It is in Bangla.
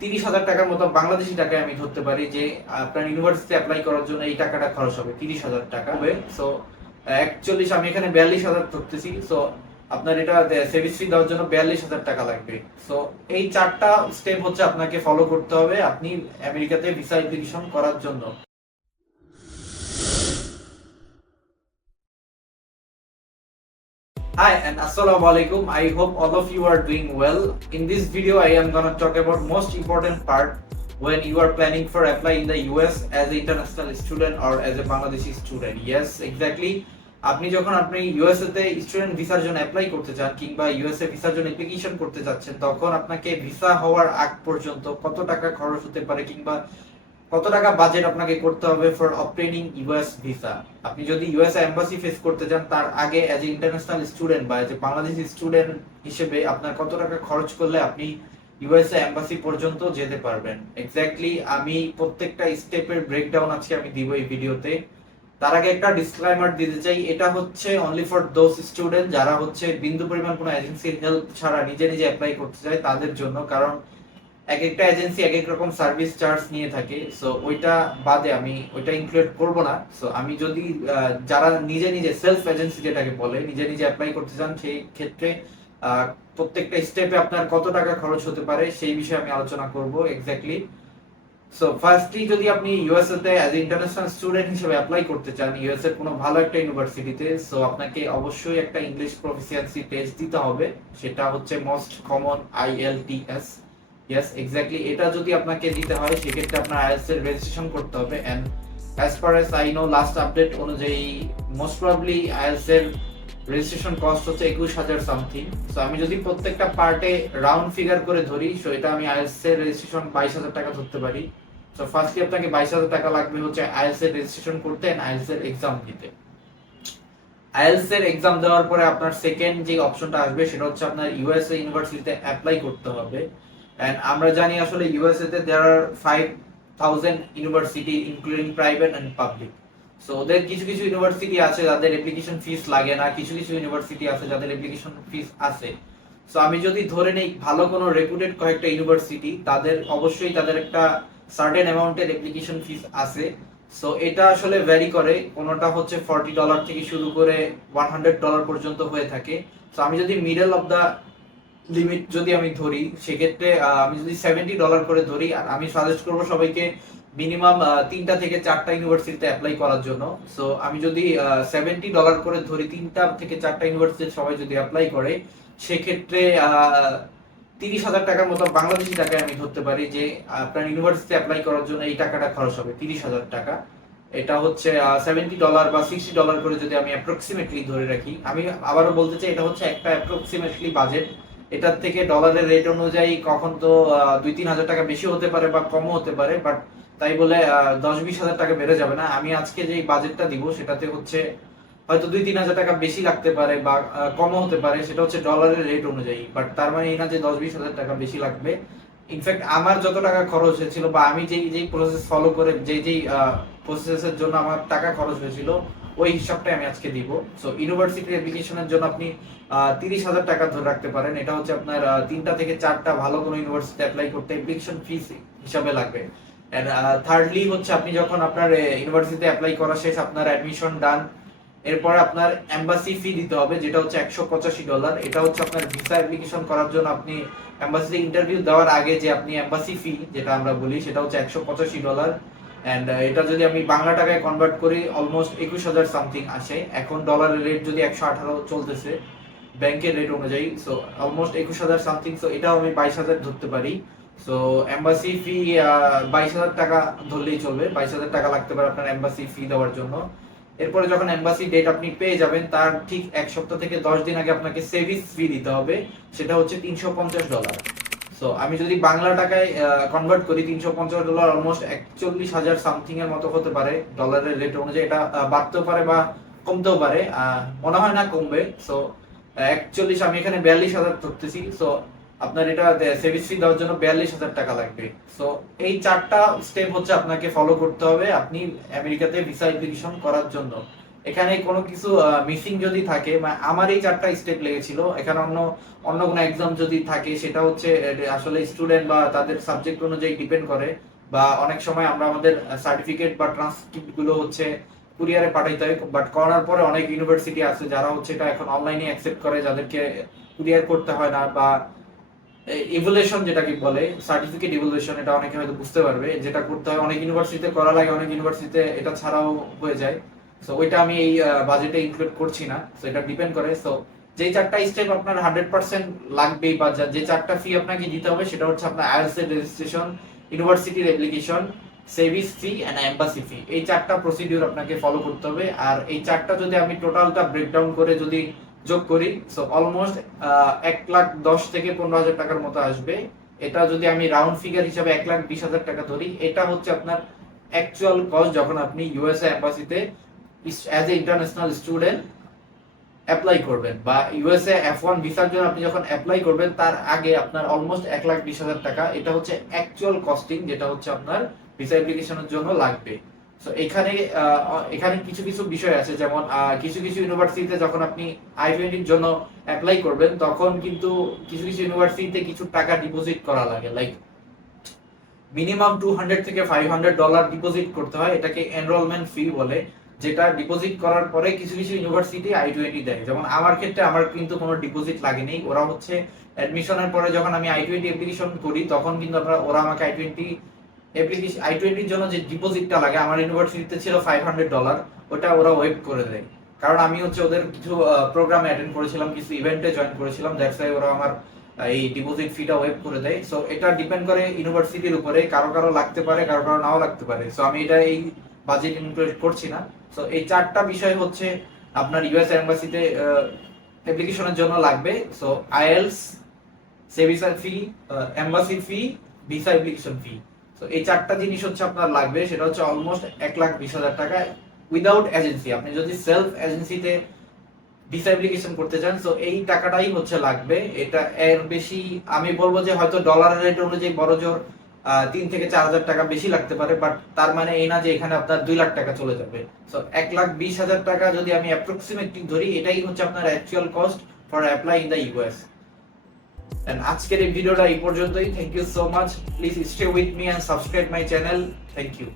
তিরিশ হাজার টাকার মতো বাংলাদেশি টাকায় আমি ধরতে পারি যে আপনার ইউনিভার্সিটি অ্যাপ্লাই করার জন্য এই টাকাটা খরচ হবে তিরিশ হাজার টাকা। হবে। সো একচল্লিশ আমি এখানে বিয়াল্লিশ হাজার ধরতেছি। সো আপনার এটা সেভিস ফি দেওয়ার জন্য বিয়াল্লিশ হাজার টাকা লাগবে। সো এই চারটা স্টেপ হচ্ছে আপনাকে ফলো করতে হবে। আপনি আমেরিকাতে ভিসা অ্যাপ্লিকেশন করার জন্য। Hi and assalamu alaikum. I hope all of you are doing well. In this video, I am gonna talk about most important part when you are planning for apply in the US as an international student or as a Bangladeshi student. Yes, exactly. আপনি যখন আপনি ইউএসএ তে স্টুডেন্ট ভিসার জন্য অ্যাপ্লাই করতে চান কিংবা ইউএসএ ভিসার জন্য অ্যাপ্লিকেশন করতে যাচ্ছেন তখন আপনাকে ভিসা হওয়ার আগ পর্যন্ত কত টাকা খরচ হতে পারে কিংবা কত টাকা বাজেট আপনাকে করতে হবে ফর অবটেনিং ইউএস ভিসা আপনি যদি ইউএস এম্বাসি ফেস করতে চান তার আগে অ্যাজ এ ইন্টারন্যাশনাল স্টুডেন্ট বা এজ এ বাংলাদেশি স্টুডেন্ট হিসেবে আপনার কত টাকা খরচ করলে আপনি ইউএসএ এম্বাসি পর্যন্ত যেতে পারবেন? এক্স্যাক্টলি আমি প্রত্যেকটা স্টেপের ব্রেকডাউন আজকে আমি দিব এই ভিডিওতে তার আগে একটা ডিসক্লাইমার দিতে চাই, এটা হচ্ছে অনলি ফর দোজ স্টুডেন্ট যারা হচ্ছে বিন্দু পরিমাণ কোনো এজেন্সির হেল্প ছাড়া নিজে নিজে অ্যাপ্লাই করতে চায় তাদের জন্য, কারণ এক একটা এজেন্সি এক এক রকম সার্ভিস চার্জ নিয়ে থাকে সো ওইটা বাদে আমি ওইটা ইনক্লুড করব না। সো আমি যদি যারা নিজে নিজে সেলফ এজেন্সি যেটাকে বলে, নিজে নিজে অ্যাপ্লাই করতে চান, সেই ক্ষেত্রে প্রত্যেকটা স্টেপে আপনার কত টাকা খরচ হতে পারে, সেই বিষয়ে আমি আলোচনা করব এক্স্যাক্টলি সো ফার্স্টলি যদি আপনি ইউএসএ তে অ্যাজ ইন্টারন্যাশনাল স্টুডেন্ট হিসেবে অ্যাপ্লাই করতে চান ইউএসএ কোনো ভালো একটা ইউনিভার্সিটিতে সো আপনাকে অবশ্যই একটা ইংলিশ প্রফিসিয়েন্সি টেস্ট দিতে হবে, সেটা হচ্ছে most common IELTS yes exactly এটা যদি আপনাকে দিতে হয়, সেক্ষেত্রে আপনার আইএলস এর রেজিস্ট্রেশন করতে হবে and as far as I know last update অনুযায়ী মোস্ট প্রবাবলি আইএলস এর রেজিস্ট্রেশন কস্ট হচ্ছে একুশ হাজার সামথিং সো আমি যদি প্রত্যেকটা পার্টে রাউন্ড ফিগার করে ধরি সো এটা আমি আইএলস এর রেজিস্ট্রেশন বাইশ হাজার টাকা ধরতে পারি। সো ফার্স্টলি আপনাকে বাইশ হাজার টাকা লাগবে হচ্ছে আইএলস এর রেজিস্ট্রেশন করতে এন্ড আইএলস এর এক্সাম দিতে আইএলস এর এক্সাম দেওয়ার পরে আপনার সেকেন্ড যে অপশনটা আসবে, সেটা হচ্ছে আপনার ইউএসএ ইউনিভার্সিটিতে অ্যাপ্লাই করতে হবে। এন্ড আমরা জানি আসলে ইউএসএ তে there are five thousand university including private and public so ওদের কিছু কিছু ইউনিভার্সিটি আছে যাদের অ্যাপ্লিকেশন ফিস লাগে না, কিছু কিছু ইউনিভার্সিটি আছে যাদের অ্যাপ্লিকেশন ফিস আছে। সো আমি যদি ধরে নেই ভালো কোনো রেপুটেড কয়েকটা ইউনিভার্সিটি তাদের অবশ্যই তাদের একটা সার্টেন অ্যামাউন্টের অ্যাপ্লিকেশন ফিস আছে। সো এটা আসলে ভ্যারি করে। কোনোটা হচ্ছে ফর্টি ডলার থেকে শুরু করে ওয়ান হান্ড্রেড ডলার পর্যন্ত হয়ে থাকে। সো আমি যদি মিডল অফ দা লিমিট যদি আমি ধরি, সেক্ষেত্রে আমি যদি সেভেন্টি ডলার করে ধরি, আর আমি সাজেস্ট করব সবাইকে মিনিমাম তিনটা থেকে চারটা ইউনিভার্সিটিতে অ্যাপ্লাই করার জন্য। সো আমি যদি সেভেন্টি ডলার করে ধরি, তিনটা থেকে চারটা ইউনিভার্সিটির সবাই যদি অ্যাপ্লাই করে, সেক্ষেত্রে তিরিশ হাজার টাকার মতো বাংলাদেশি টাকায় আমি ধরতে পারি যে, আপনার ইউনিভার্সিটি অ্যাপ্লাই করার জন্য এই টাকাটা খরচ হবে, তিরিশ হাজার টাকা। এটা হচ্ছে সেভেন্টি ডলার বা সিক্সটি ডলার করে যদি আমি অ্যাপ্রক্সিমেটলি ধরে রাখি, আমি আবারও বলতে চাই, এটা হচ্ছে একটা অ্যাপ্রক্সিমেটলি বাজেট এটার থেকে ডলারের রেট অনুযায়ী কখন তো দুই তিন হাজার টাকা বেশি হতে পারে বা কমও হতে পারে বাট তাই বলে দশ বিশ হাজার টাকা বেড়ে যাবে না। আমি আজকে যে বাজেটটা দিব, সেটাতে হচ্ছে হয়তো দুই তিন হাজার টাকা বেশি লাগতে পারে বা কমও হতে পারে, সেটা হচ্ছে ডলারের রেট অনুযায়ী। বাট তার মানে এই না যে দশ বিশ হাজার টাকা বেশি লাগবে। ইনফ্যাক্ট আমার যত টাকা খরচ হয়েছিল বা আমি যেই যেই প্রসেস ফলো করে, যেই যেই প্রসেসের জন্য আমার টাকা খরচ হয়েছিল, ওই হিসাবটাই আমি আজকে দিব। সো ইউনিভার্সিটির অ্যাপ্লিকেশনের জন্য আপনি তিরিশ হাজার টাকা ধরে রাখতে পারেন। এটা হচ্ছে আপনার তিনটা থেকে চারটা ভালো কোনো ইউনিভার্সিটি অ্যাপ্লাই করতে অ্যাপ্লিকেশন ফিস হিসাবে লাগবে। থার্ডলি হচ্ছে আপনি যখন আপনার ইউনিভার্সিটিতে অ্যাপ্লাই করা শেষ, আপনার অ্যাডমিশন ডান এরপর আপনার এম্বাসি ফি দিতে হবে, যেটা হচ্ছে একশো পঁচাশি ডলার এটা হচ্ছে আপনার ভিসা অ্যাপ্লিকেশন করার জন্য আপনি এম্বাসিতে ইন্টারভিউ দেওয়ার আগে যে আপনি এম্বাসি ফি যেটা আমরা বলি, সেটা হচ্ছে একশো পঁচাশি ডলার অ্যান্ড এটা যদি আমি বাংলা টাকায় কনভার্ট করি অলমোস্ট একুশ হাজার সামথিং আসে। এখন ডলারের রেট যদি একশো আঠারো চলতেছে ব্যাংকের রেট অনুযায়ী সো অলমোস্ট একুশ হাজার সামথিং সো এটাও আমি বাইশ হাজার ধরতে পারি। সো এম্বাসি ফি বাইশ হাজার টাকা ধরলেই চলবে। বাইশ হাজার টাকা লাগতে পারে আপনার এম্বাসি ফি দেওয়ার জন্য। এরপরে যখন এম্বাসি ডেট আপনি পেয়ে যাবেন, তার ঠিক এক সপ্তাহ থেকে দশ দিন আগে আপনাকে সেভিস ফি দিতে হবে। সেটা হচ্ছে তিনশো পঞ্চাশ ডলার সো আমি যদি বাংলা টাকায় কনভার্ট করি তিনশো পঞ্চাশ ডলার অলমোস্ট একচল্লিশ হাজার সামথিং এর মতো হতে পারে ডলারের রেট অনুযায়ী। এটা বাড়তেও পারে বা কমতেও পারে মনে হয় না কমবে। সো একচল্লিশ, আমি এখানে বিয়াল্লিশ হাজার ধরতেছি। সো আপনার এটা সেভিস ফি দেওয়ার জন্য বিয়াল্লিশ হাজার টাকা লাগবে। সো এই চারটা স্টেপ হচ্ছে আপনাকে ফলো করতে হবে। আপনি আমেরিকাতে ভিসা অ্যাপ্লিকেশন করার জন্য। এখানে কোনো কিছু মিসিং যদি থাকে আমার এই চারটা স্টেপ লেগেছিল। এখানে অন্য অন্য কোনো এক্সাম যদি থাকে, সেটা হচ্ছে আসলে স্টুডেন্ট বা তাদের সাবজেক্ট অনুযায়ী ডিপেন্ড করে। বা অনেক সময় আমরা আমাদের সার্টিফিকেট বা ট্রান্সক্রিপ্টগুলো হচ্ছে কুরিয়ারে পাঠাইতে হয় বাট করার পরে অনেক ইউনিভার্সিটি আছে যারা হচ্ছে এটা এখন অনলাইনে অ্যাকসেপ্ট করে, যাদেরকে কুরিয়ার করতে হয় না বা ইভলিউশন যেটাকে বলে সার্টিফিকেট ইভলিউশন এটা অনেকে হয়তো বুঝতে পারবে। যেটা করতে হয়, অনেক ইউনিভার্সিটিতে করা লাগে, অনেক ইউনিভার্সিটিতে এটা ছাড়াও হয়ে যায়। সো ওইটা আমি এই বাজেটে ইনক্লুড করছি না। সো এটা ডিপেন্ড করে। সো যে চারটা স্টেপ আপনার হান্ড্রেড পার্সেন্ট লাগবেই বা যা- চারটা ফি আপনাকে দিতে হবে, সেটা হচ্ছে আপনার আইএলস এর রেজিস্ট্রেশন ইউনিভার্সিটির application SEVIS fee and embassy fee এই চারটা প্রসিডিউর আপনাকে ফলো করতে হবে। আর এই চারটা যদি আমি টোটালটা ব্রেকডাউন করে যদি যোগ করি সো অলমোস্ট এক লাখ দশ থেকে পনেরো হাজার টাকার মতো আসবে। এটা যদি আমি রাউন্ড ফিগার হিসাবে এক লাখ বিশ হাজার টাকা ধরি, এটা হচ্ছে আপনার অ্যাকচুয়াল কস্ট যখন আপনি USA এম্বাসিতে as a international student apply করবেন। বা ইউএসএ এফ ওয়ান ভিসার জন্য আপনি যখন অ্যাপ্লাই করবেন, তার আগে আপনার অলমোস্ট এক লাখ বিশ হাজার টাকা। এটা হচ্ছে অ্যাকচুয়াল কস্টিং যেটা হচ্ছে আপনার ভিসা অ্যাপ্লিকেশনের জন্য লাগবে। তো এখানে এখানে কিছু কিছু বিষয় আছে। যেমন কিছু কিছু ইউনিভার্সিটিতে যখন আপনি আই টোয়েন্টির জন্য অ্যাপ্লাই করবেন, তখন কিন্তু কিছু কিছু ইউনিভার্সিটিতে কিছু টাকা ডিপোজিট করা লাগে। লাইক মিনিমাম টু হান্ড্রেড থেকে ফাইভ হান্ড্রেড ডলার ডিপোজিট করতে হয়। এটাকে এনরোলমেন্ট ফি বলে। যেটা ডিপোজিট করার পরে কিছু কিছু ইউনিভার্সিটি আই টোয়েন্টি দেয়। যেমন আমার ক্ষেত্রে আমার কিন্তু কোনো ডিপোজিট লাগেনি ওরা হচ্ছে অ্যাডমিশনের পরে যখন আমি আই টোয়েন্টি অ্যাপ্লিকেশন করি, তখন কিন্তু আমরা ওরা আমাকে আই টোয়েন্টি অ্যাপ্লিকেশন আই টোয়েন্টির জন্য যে ডিপোজিটটা লাগে, আমার ইউনিভার্সিটিতে ছিল ফাইভ হান্ড্রেড ডলার ওটা ওরা ওয়েব করে দেয়। কারণ আমি হচ্ছে ওদের কিছু প্রোগ্রামে অ্যাটেন্ড করেছিলাম, কিছু ইভেন্টে জয়েন করেছিলাম দ্যাটস ওয়াই ওরা আমার এই ডিপোজিট ফিটা ওয়েব করে দেয়। সো এটা ডিপেন্ড করে ইউনিভার্সিটির উপরে, কারও কারও লাগতে পারে, কারও কারও নাও লাগতে পারে। সো আমি এটা এই বাজেট ইনক্লুড করছি না। সো এই চারটা বিষয় হচ্ছে আপনার ইউএস এম্বাসিতে অ্যাপ্লিকেশনের জন্য লাগবে। So IELTS সেভিসার fee embassy fee visa application fee তো এই চারটা জিনিস হচ্ছে আপনার লাগবে। সেটা হচ্ছে অলমোস্ট এক লাখ বিশ হাজার টাকা উইদাউট এজেন্সি আপনি যদি সেলফ এজেন্সিতে ভিসা অ্যাপ্লিকেশন করতে চান তো এই টাকাটাই হচ্ছে লাগবে। এটা এর বেশি, আমি বলব যে হয়তো ডলারের রেট অনুযায়ী বড় জোর তিন থেকে চার হাজার টাকা বেশি লাগতে পারে বাট তার মানে এই না যে এখানে আপনার দুই লাখ টাকা চলে যাবে। সো এক লাখ বিশ হাজার টাকা যদি আমি অ্যাপ্রক্সিমেটলি ধরি, এটাই হচ্ছে আপনার actual cost for apply in the US and আজকের এই ভিডিওটা এই পর্যন্তই। Thank you so much please stay with me and subscribe my channel thank you